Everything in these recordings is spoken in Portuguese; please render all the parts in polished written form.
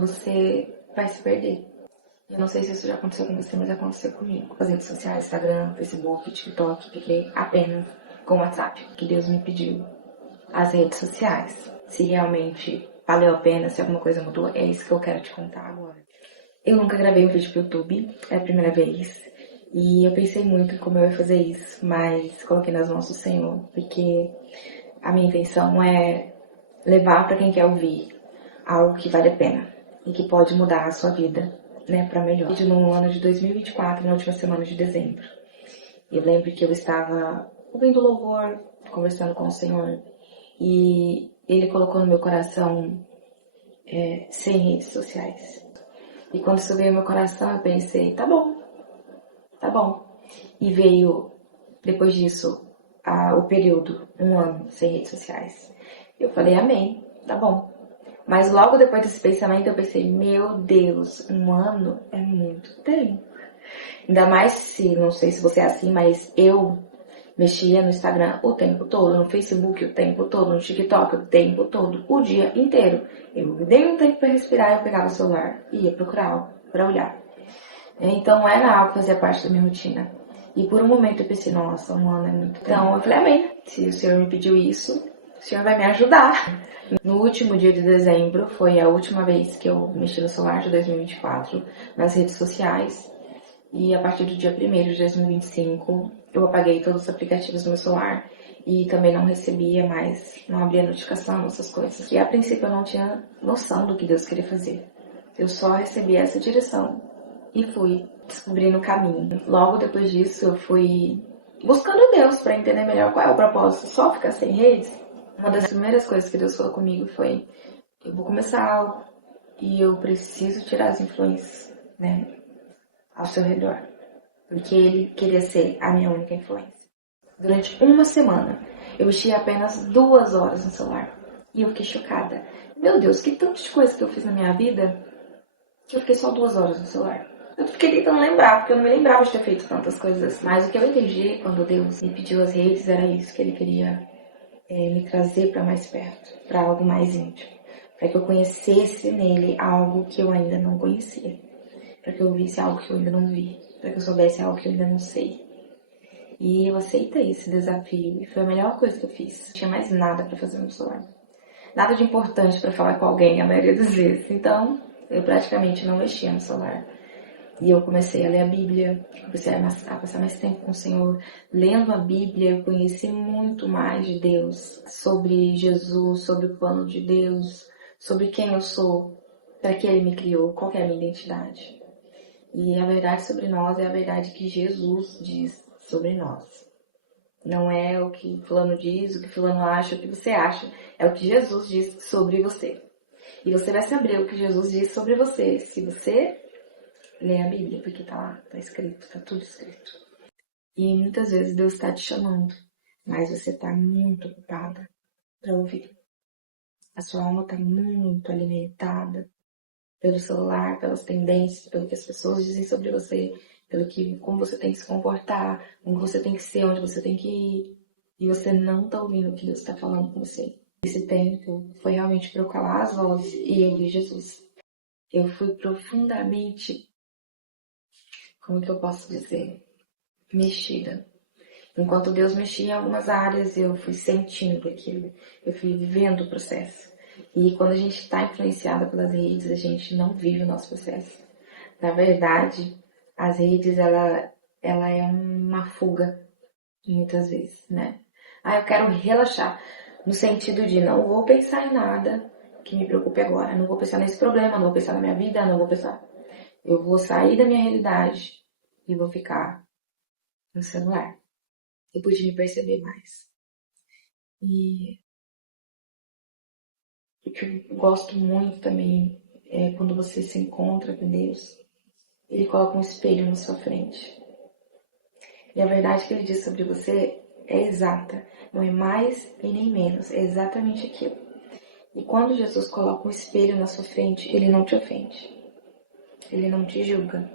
você vai se perder. Eu não sei se isso já aconteceu com você, mas aconteceu comigo. As redes sociais, Instagram, Facebook, TikTok, fiquei apenas com o WhatsApp, que Deus me pediu. As redes sociais, se realmente valeu a pena, se alguma coisa mudou, é isso que eu quero te contar agora. Eu nunca gravei um vídeo pro YouTube, é a primeira vez. E eu pensei muito em como eu ia fazer isso, mas coloquei nas mãos do Senhor, porque a minha intenção é levar para quem quer ouvir algo que vale a pena e que pode mudar a sua vida, né, para melhor. No ano de 2024, na última semana de dezembro, eu lembro que eu estava ouvindo louvor, conversando com o Senhor, e Ele colocou no meu coração sem redes sociais. E quando isso veio no meu coração, eu pensei, tá bom. E veio, depois disso, o período, 1 ano sem redes sociais. Eu falei, amém, tá bom. Mas logo depois desse pensamento, eu pensei, meu Deus, 1 ano é muito tempo. Ainda mais se, não sei se você é assim, mas eu mexia no Instagram o tempo todo, no Facebook o tempo todo, no TikTok o tempo todo, o dia inteiro. Eu dei um tempo para respirar, eu pegava o celular e ia procurar algo para olhar. Então era algo que fazia parte da minha rotina. E por um momento eu pensei, nossa, 1 ano é muito tempo. Então eu falei, amém, se o Senhor me pediu isso, o Senhor vai me ajudar. No último dia de dezembro, foi a última vez que eu mexi no celular de 2024, nas redes sociais. E a partir do dia 1º de 2025, eu apaguei todos os aplicativos do meu celular. E também não recebia mais, não abria notificação, essas coisas. E a princípio eu não tinha noção do que Deus queria fazer. Eu só recebia essa direção e fui descobrindo o caminho. Logo depois disso, eu fui buscando Deus para entender melhor qual é o propósito. Só ficar sem redes? Uma das primeiras coisas que Deus falou comigo foi, eu vou começar algo e eu preciso tirar as influências, né, ao seu redor. Porque Ele queria ser a minha única influência. Durante 1 semana, eu mexi apenas 2 horas no celular. E eu fiquei chocada. Meu Deus, que tanto de coisa que eu fiz na minha vida que eu fiquei só 2 horas no celular. Eu fiquei tentando lembrar, porque eu não me lembrava de ter feito tantas coisas assim. Mas o que eu entendi quando Deus me pediu as redes era isso, que Ele queria me trazer para mais perto, para algo mais íntimo. Para que eu conhecesse nele algo que eu ainda não conhecia. Para que eu visse algo que eu ainda não vi. Para que eu soubesse algo que eu ainda não sei. E eu aceitei esse desafio e foi a melhor coisa que eu fiz. Não tinha mais nada para fazer no celular. Nada de importante para falar com alguém a maioria das vezes. Então, eu praticamente não mexia no celular. E eu comecei a ler a Bíblia, comecei a passar mais tempo com o Senhor. Lendo a Bíblia, eu conheci muito mais de Deus, sobre Jesus, sobre o plano de Deus, sobre quem eu sou, para que Ele me criou, qual que é a minha identidade. E a verdade sobre nós é a verdade que Jesus diz sobre nós. Não é o que fulano diz, o que fulano acha, o que você acha. É o que Jesus diz sobre você. E você vai saber o que Jesus diz sobre você se você ler a Bíblia, porque tá lá, tá escrito, tá tudo escrito. E muitas vezes Deus está te chamando, mas você tá muito ocupada para ouvir. A sua alma tá muito alimentada pelo celular, pelas tendências, pelo que as pessoas dizem sobre você, como você tem que se comportar, como você tem que ser, onde você tem que ir. E você não tá ouvindo o que Deus está falando com você. Esse tempo foi realmente para eu calar as vozes e ouvir Jesus. Eu fui profundamente, como que eu posso dizer, mexida. Enquanto Deus mexia em algumas áreas, eu fui sentindo aquilo, eu fui vivendo o processo. E quando a gente está influenciada pelas redes, a gente não vive o nosso processo. Na verdade, as redes, ela é uma fuga, muitas vezes, né? Eu quero relaxar, no sentido de não vou pensar em nada que me preocupe agora, não vou pensar nesse problema, não vou pensar na minha vida, não vou pensar. Eu vou sair da minha realidade e vou ficar no celular. Eu pude me perceber mais. E o que eu gosto muito também é quando você se encontra com Deus, Ele coloca um espelho na sua frente. E a verdade que Ele diz sobre você é exata. Não é mais e nem menos. É exatamente aquilo. E quando Jesus coloca um espelho na sua frente, Ele não te ofende. Ele não te julga.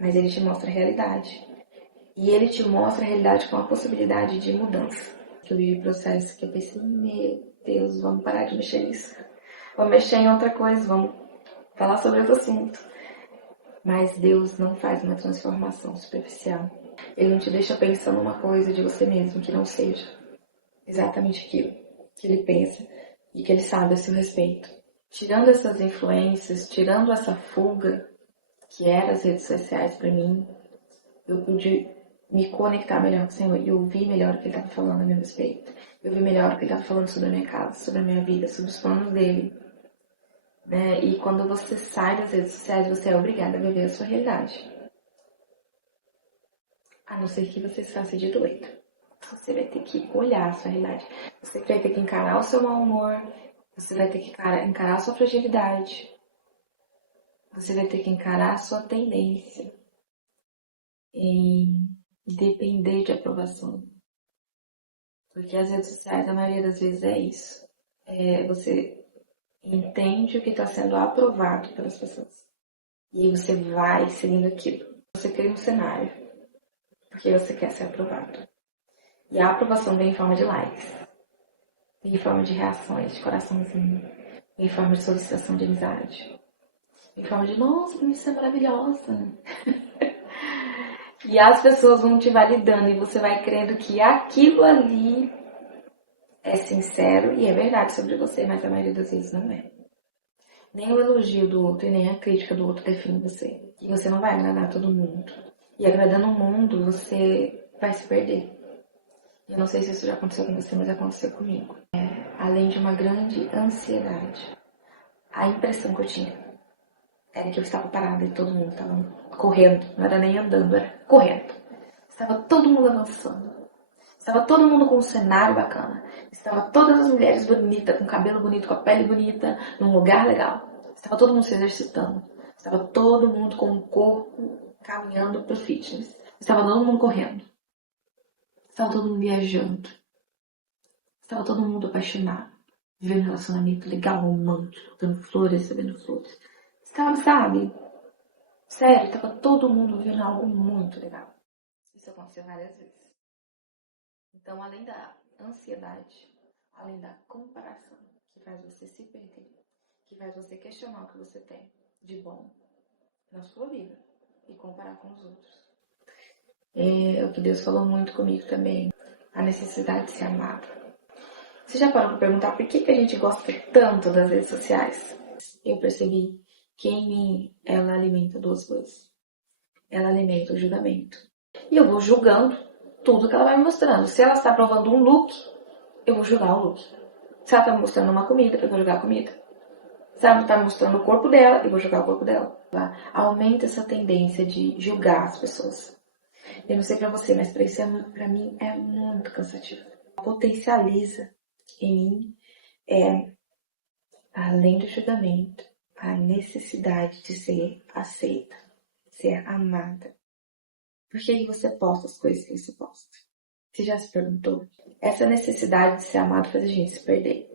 Mas Ele te mostra a realidade. E Ele te mostra a realidade com a possibilidade de mudança. Que eu vivi processo que eu pensei, meu Deus, vamos parar de mexer nisso. vamos mexer em outra coisa, vamos falar sobre outro assunto. Mas Deus não faz uma transformação superficial. Ele não te deixa pensando uma coisa de você mesmo que não seja exatamente aquilo que ele pensa e que ele sabe a seu respeito. Tirando essas influências, tirando essa fuga que eram as redes sociais para mim, eu pude me conectar melhor com o Senhor e ouvir melhor o que ele estava falando a meu respeito. Eu vi melhor o que ele estava falando sobre a minha casa, sobre a minha vida, sobre os planos dele. Né? E quando você sai das redes sociais, você é obrigado a viver a sua realidade. A não ser que você se faça de doido. Você vai ter que olhar a sua realidade. Você vai ter que encarar o seu mau humor. Você vai ter que encarar a sua fragilidade. Você vai ter que encarar a sua tendência em depender de aprovação. Porque as redes sociais, a maioria das vezes, é isso. Você entende o que está sendo aprovado pelas pessoas. E aí você vai seguindo aquilo. Você cria um cenário. Porque você quer ser aprovado. E a aprovação vem em forma de likes. Vem em forma de reações, de coraçãozinho. Vem em forma de solicitação de amizade. Vem em forma de, nossa, como isso é maravilhosa. E as pessoas vão te validando e você vai crendo que aquilo ali é sincero e é verdade sobre você, mas a maioria das vezes não é. Nem o elogio do outro e nem a crítica do outro define você. E você não vai agradar todo mundo. E agradando o mundo, você vai se perder. Eu não sei se isso já aconteceu com você, mas aconteceu comigo. Além de uma grande ansiedade, a impressão que eu tinha era que eu estava parada e todo mundo estava correndo. Não era nem andando, era correndo. Estava todo mundo avançando. Estava todo mundo com um cenário bacana. Estava todas as mulheres bonitas, com cabelo bonito, com a pele bonita, num lugar legal. Estava todo mundo se exercitando. Estava todo mundo com o corpo caminhando para o fitness. Estava todo mundo correndo. Estava todo mundo viajando. Estava todo mundo apaixonado. Vivendo um relacionamento legal, romântico, dando flores, recebendo flores. Estava, sabe? Sério, estava todo mundo vivendo algo muito legal. Isso aconteceu várias vezes. Então, além da ansiedade, além da comparação, que faz você se perder, que faz você questionar o que você tem de bom na sua vida e comparar com os outros. É o que Deus falou muito comigo também, a necessidade de ser amado. Você já parou para perguntar por que a gente gosta tanto das redes sociais? Eu percebi que em mim ela alimenta duas coisas. Ela alimenta o julgamento. E eu vou julgando tudo que ela vai me mostrando. Se ela está provando um look, eu vou julgar o look. Se ela está me mostrando uma comida, eu vou julgar a comida. Se ela está me mostrando o corpo dela, eu vou julgar o corpo dela. Tá? Aumenta essa tendência de julgar as pessoas. Eu não sei pra você, mas pra mim é muito cansativo. Potencializa em mim, além do julgamento, a necessidade de ser aceita, ser amada. Por que você posta as coisas que você posta? Você já se perguntou? Essa necessidade de ser amado faz a gente se perder.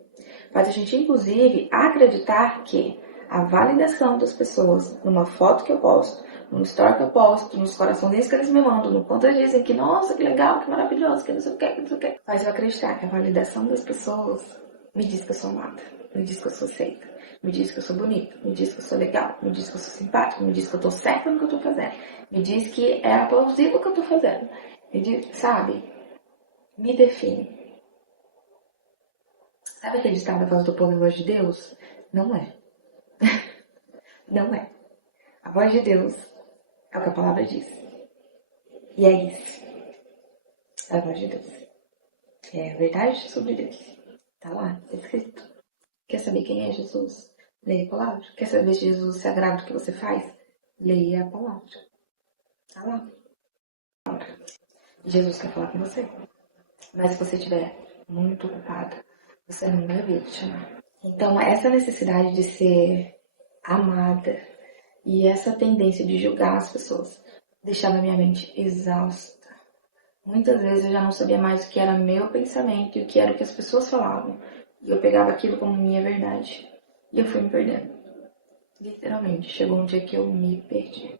Faz a gente, inclusive, acreditar que a validação das pessoas numa foto que eu posto, no story que eu posto, nos corações que eles me mandam, no quanto eles dizem que, nossa, que legal, que maravilhoso, que não sei o que, que não sei o que. Faz eu acreditar que a validação das pessoas me diz que eu sou amada, me diz que eu sou aceita, me diz que eu sou bonita, me diz que eu sou legal, me diz que eu sou simpática, me diz que eu tô certa no que eu tô fazendo, me diz que é aplausível o que eu tô fazendo, me diz, sabe, me define. Sabe aquele ditado da voz do povo e a voz de Deus? Não é. Não é. A voz de Deus é o que a palavra diz. E é isso. É a voz de Deus. É a verdade sobre Deus. Tá lá, tá escrito. Quer saber quem é Jesus? Leia a palavra. Quer saber se Jesus se agrada do que você faz? Leia a palavra. Tá lá. Jesus quer falar com você. Mas se você estiver muito ocupada, você não vai ouvir te chamar. Então, essa necessidade de ser amada e essa tendência de julgar as pessoas deixava minha mente exausta. Muitas vezes eu já não sabia mais o que era meu pensamento e o que era o que as pessoas falavam. E eu pegava aquilo como minha verdade. E eu fui me perdendo. Literalmente, chegou um dia que eu me perdi.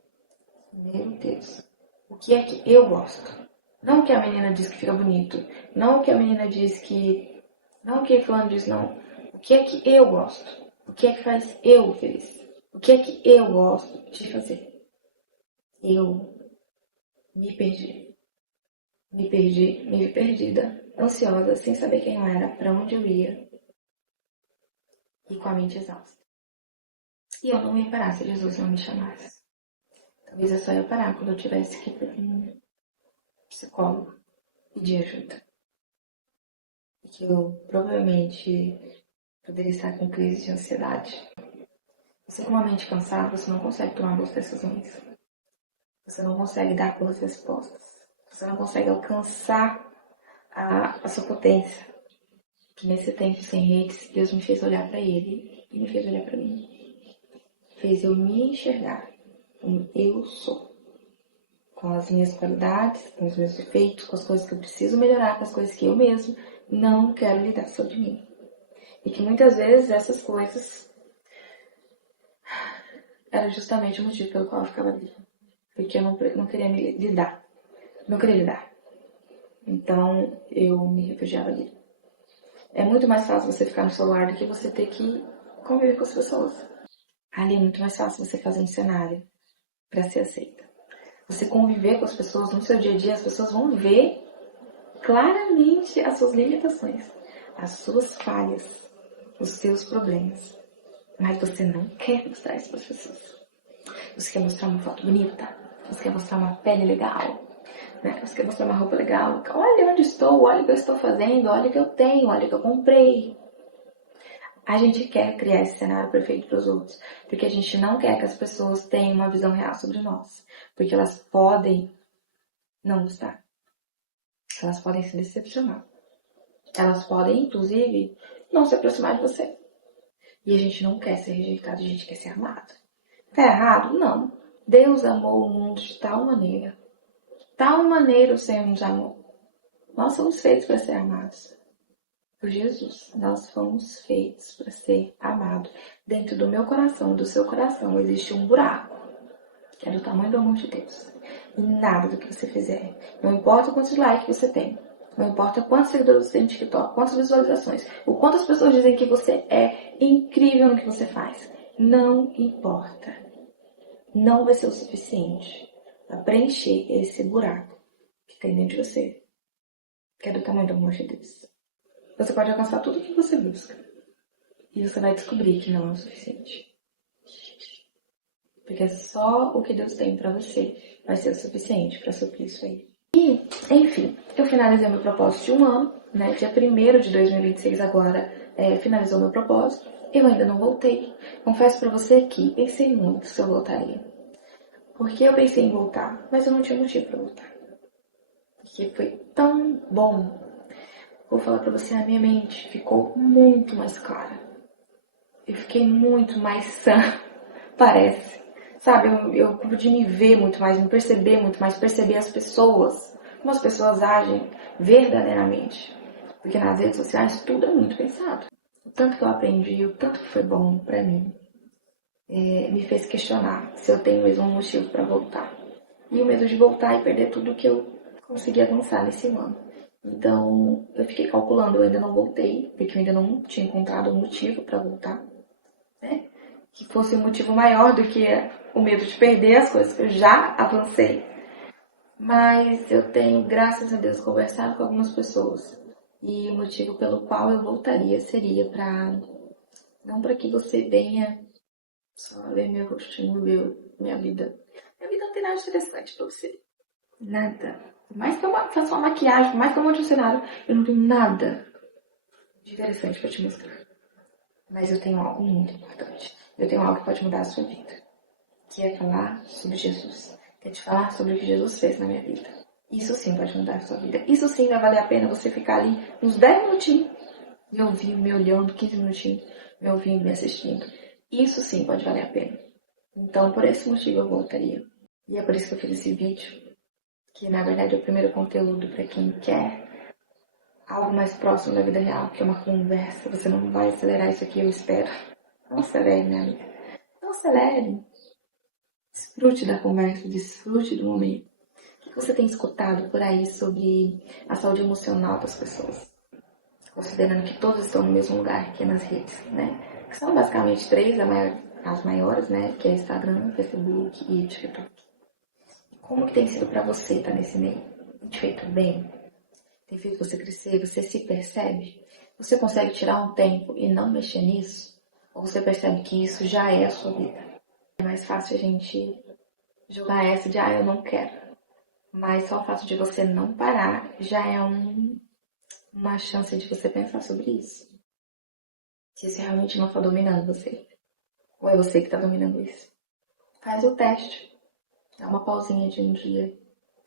Meu Deus. O que é que eu gosto? Não o que a menina diz que fica bonito. Não o que a menina diz que... Não o que fulano diz, não. O que é que eu gosto? O que é que faz eu feliz? O que é que eu gosto de fazer? Eu me perdi. Me perdi, me vi perdida, ansiosa, sem saber quem eu era, para onde eu ia e com a mente exausta. E eu não ia parar se Jesus não me chamasse. Talvez eu só ia parar quando eu tivesse que ir para um psicólogo pedir ajuda. E que eu provavelmente poderia estar com crise de ansiedade. Você com uma mente cansada, você não consegue tomar boas decisões. Você não consegue dar boas respostas. Você não consegue alcançar a sua potência. Que nesse tempo sem redes, Deus me fez olhar para Ele e me fez olhar para mim. Fez eu me enxergar como eu sou. Com as minhas qualidades, com os meus defeitos, com as coisas que eu preciso melhorar, com as coisas que eu mesmo não quero lidar sobre mim. E que muitas vezes essas coisas eram justamente o motivo pelo qual eu ficava ali. Porque eu não queria me lidar. Não queria lidar. Então eu me refugiava ali. É muito mais fácil você ficar no celular do que você ter que conviver com as pessoas. Ali é muito mais fácil você fazer um cenário para ser aceita. Você conviver com as pessoas no seu dia a dia, as pessoas vão ver claramente as suas limitações, as suas falhas, os seus problemas. Mas você não quer mostrar isso para as pessoas. Você quer mostrar uma foto bonita, você quer mostrar uma pele legal, né? Você quer mostrar uma roupa legal. Olha onde estou, olha o que eu estou fazendo, olha o que eu tenho, olha o que eu comprei. A gente quer criar esse cenário perfeito para os outros, porque a gente não quer que as pessoas tenham uma visão real sobre nós, porque elas podem não gostar, elas podem se decepcionar, elas podem, inclusive, não se aproximar de você. E a gente não quer ser rejeitado, a gente quer ser amado. Tá errado? Não. Deus amou o mundo de tal maneira o Senhor nos amou. Nós somos feitos para ser amados. Por Jesus, nós fomos feitos para ser amados. Dentro do meu coração, do seu coração, existe um buraco, que é do tamanho do amor de Deus. E nada do que você fizer, não importa quantos likes você tem, não importa quantos seguidores você tem no TikTok, quantas visualizações, o quanto as pessoas dizem que você é incrível no que você faz, não importa. Não vai ser o suficiente para preencher esse buraco que tem dentro de você, que é do tamanho do amor de Deus. Você pode alcançar tudo o que você busca. E você vai descobrir que não é o suficiente. Porque só o que Deus tem para você vai ser o suficiente para suprir isso aí. E, enfim, eu finalizei meu propósito de um ano, né? Dia 1º de 2026 agora finalizou meu propósito. Eu ainda não voltei. Confesso para você que pensei muito se eu voltaria. Porque eu pensei em voltar, mas eu não tinha motivo para voltar. Porque foi tão bom. Vou falar pra você, a minha mente ficou muito mais clara. Eu fiquei muito mais sã, parece. Sabe, eu pude me ver muito mais, me perceber muito mais, perceber as pessoas, como as pessoas agem verdadeiramente. Porque nas redes sociais tudo é muito pensado. O tanto que eu aprendi, o tanto que foi bom pra mim, me fez questionar se eu tenho mesmo um motivo pra voltar. E o medo de voltar e perder tudo que eu consegui avançar nesse ano. Então, eu fiquei calculando, eu ainda não voltei, porque eu ainda não tinha encontrado um motivo para voltar, né? Que fosse um motivo maior do que o medo de perder as coisas que eu já avancei. Mas eu tenho, graças a Deus, conversado com algumas pessoas. E o motivo pelo qual eu voltaria seria não para que você venha só ver meu rostinho, minha vida. Minha vida não tem nada interessante para você. Nada. Por mais que eu faça uma maquiagem, por mais que eu monte um cenário, eu não tenho nada de interessante para te mostrar. Mas eu tenho algo muito importante. Eu tenho algo que pode mudar a sua vida. Que é falar sobre Jesus. Que é te falar sobre o que Jesus fez na minha vida. Isso sim pode mudar a sua vida. Isso sim vai valer a pena você ficar ali uns 10 minutinhos me ouvindo, me olhando, 15 minutinhos me ouvindo, me assistindo. Isso sim pode valer a pena. Então, por esse motivo eu voltaria. E é por isso que eu fiz esse vídeo. Que na verdade é o primeiro conteúdo para quem quer algo mais próximo da vida real, que é uma conversa. Você não vai acelerar isso aqui, eu espero. Não acelere, minha amiga. Não acelere. Desfrute da conversa, desfrute do momento. O que você tem escutado por aí sobre a saúde emocional das pessoas? Considerando que todos estão no mesmo lugar aqui nas redes, né? que são basicamente três, as maiores, né? Que é Instagram, Facebook e TikTok. Como que tem sido pra você estar nesse meio? Tem te feito bem? Tem feito você crescer? Você se percebe? Você consegue tirar um tempo e não mexer nisso? Ou você percebe que isso já é a sua vida? É mais fácil a gente jogar essa de, eu não quero. Mas só o fato de você não parar já é uma chance de você pensar sobre isso. Se isso realmente não está dominando você. Ou é você que está dominando isso. Faz o teste. Dá uma pausinha de um dia.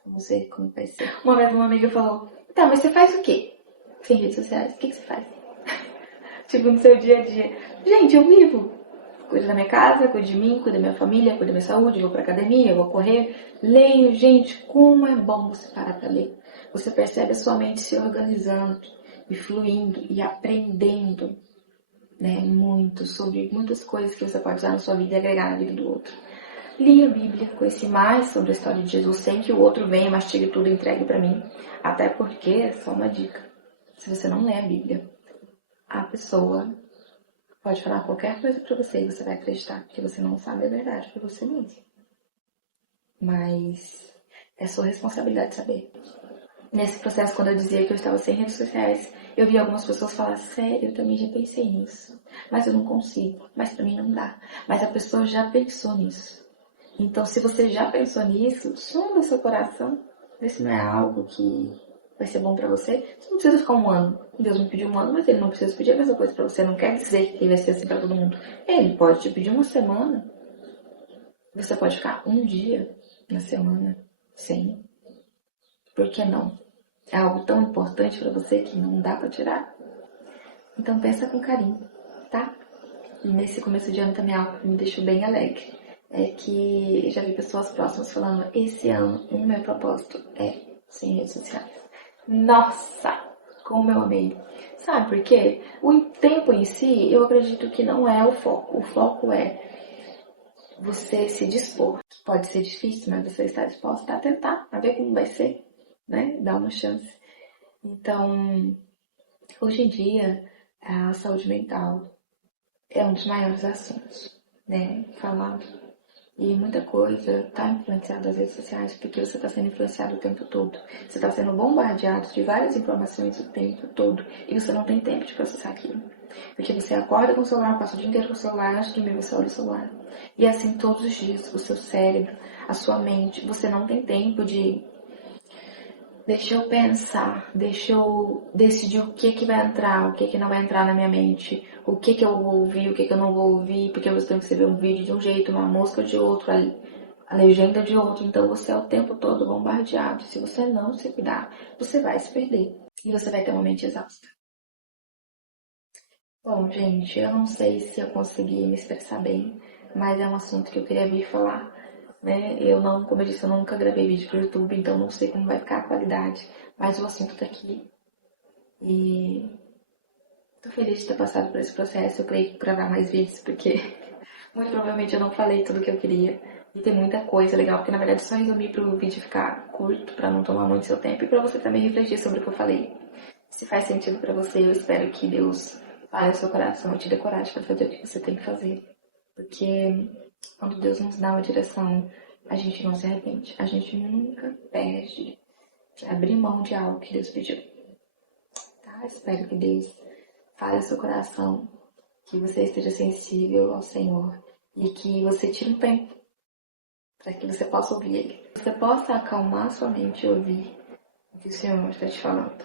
Vamos ver como vai ser. Uma vez uma amiga falou, tá, mas você faz o quê? Sem redes sociais, o que você faz? Tipo, no seu dia a dia. Gente, eu vivo. Cuido da minha casa, cuido de mim, cuido da minha família, cuido da minha saúde, vou pra academia, vou correr, leio. Gente, como é bom você parar pra ler. Você percebe a sua mente se organizando e fluindo e aprendendo, né, muito sobre muitas coisas que você pode usar na sua vida e agregar na vida do outro. Li a Bíblia, conheci mais sobre a história de Jesus, sem que o outro venha, mastigue tudo e entregue pra mim. Até porque, só uma dica, se você não lê a Bíblia, a pessoa pode falar qualquer coisa pra você e você vai acreditar, porque você não sabe a verdade pra você mesmo. Mas é sua responsabilidade saber. Nesse processo, quando eu dizia que eu estava sem redes sociais, eu vi algumas pessoas falar, sério, eu também já pensei nisso. Mas eu não consigo, mas pra mim não dá. Mas a pessoa já pensou nisso. Então, se você já pensou nisso, sonda seu coração. Vê se não é algo que vai ser bom pra você. Você não precisa ficar um ano. Deus me pediu um ano, mas Ele não precisa pedir a mesma coisa pra você. Não quer dizer que vai ser assim pra todo mundo. Ele pode te pedir uma semana. Você pode ficar um dia na semana sem. Por que não? É algo tão importante pra você que não dá pra tirar. Então, pensa com carinho, tá? E nesse começo de ano também algo que me deixou bem alegre. É que já vi pessoas próximas falando, esse ano o meu propósito é sem redes sociais. Nossa, como eu amei. Sabe por quê? O tempo em si, eu acredito que não é o foco. O foco é você se dispor. Pode ser difícil, mas você está disposta a tentar, a ver como vai ser, né? Dar uma chance. Então, hoje em dia, a saúde mental é um dos maiores assuntos, né? Falado. E muita coisa está influenciada nas redes sociais porque você está sendo influenciado o tempo todo. Você está sendo bombardeado de várias informações o tempo todo e você não tem tempo de processar aquilo. Porque você acorda com o celular, passa o dia inteiro com o celular, antes de dormir você olha o celular. E assim todos os dias, o seu cérebro, a sua mente, você não tem tempo de deixa eu pensar, deixa eu decidir o que vai entrar, o que não vai entrar na minha mente, o que eu vou ouvir, o que eu não vou ouvir, porque você tem que ver um vídeo de um jeito, uma música de outro, a legenda de outro, então você é o tempo todo bombardeado. Se você não se cuidar, você vai se perder e você vai ter uma mente exausta. Bom, gente, eu não sei se eu consegui me expressar bem, mas é um assunto que eu queria vir falar, né? Eu não, como eu disse, eu nunca gravei vídeo pro YouTube, então não sei como vai ficar a qualidade, mas o assunto tá aqui. E tô feliz de ter passado por esse processo. Eu creio que vou gravar mais vídeos, porque muito provavelmente eu não falei tudo o que eu queria. E tem muita coisa legal, porque na verdade só resumir pro vídeo ficar curto, pra não tomar muito seu tempo, e pra você também refletir sobre o que eu falei. Se faz sentido pra você, eu espero que Deus fale ao seu coração e te dê coragem pra fazer o que você tem que fazer. Porque quando Deus nos dá uma direção, a gente não se arrepende. A gente nunca perde de abrir mão de algo que Deus pediu. Tá? Espero que Deus fale ao seu coração, que você esteja sensível ao Senhor e que você tire um tempo para que você possa ouvir Ele. Você possa acalmar sua mente e ouvir o que o Senhor está te falando.